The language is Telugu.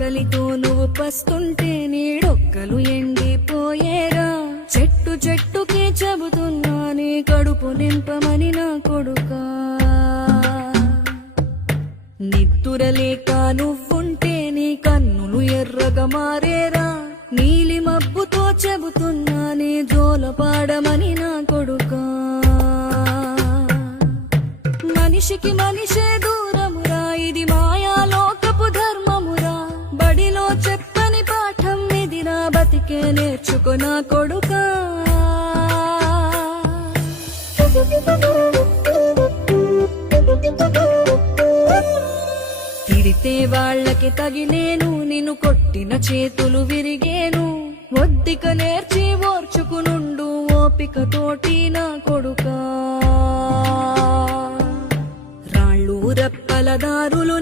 ఆకలితో నువ్వు పస్తుంటే నీడొక్కలు ఎండిపోయేరా. చెట్టు చెట్టుకే చెబుతున్నా నీ కడుపు నింపమని నా కొడుకా. నిద్దురలేక నువ్వుంటే నీ కన్నులు ఎర్రగా మారేరా. నీలి మబ్బుతో చెబుతున్నా నీ జోలపాడమని నా కొడుకా. మనిషికి మనిషే దూరమురా, ఇది మాయాలోకపు ధర్మమురా. బడిలో చెప్పని పాఠం ఇదిరా, బతికే నేర్చుకో నా కొడుకా. తిడితే వాళ్ళకి తగిలేను, నిన్ను కొట్టిన చేతులు విరిగేను. ఒద్దిక నేర్చి ఓర్చుకునుండు ఓపిక తోటి నా కొడుకా. రాళ్ళు రప్పల దారులు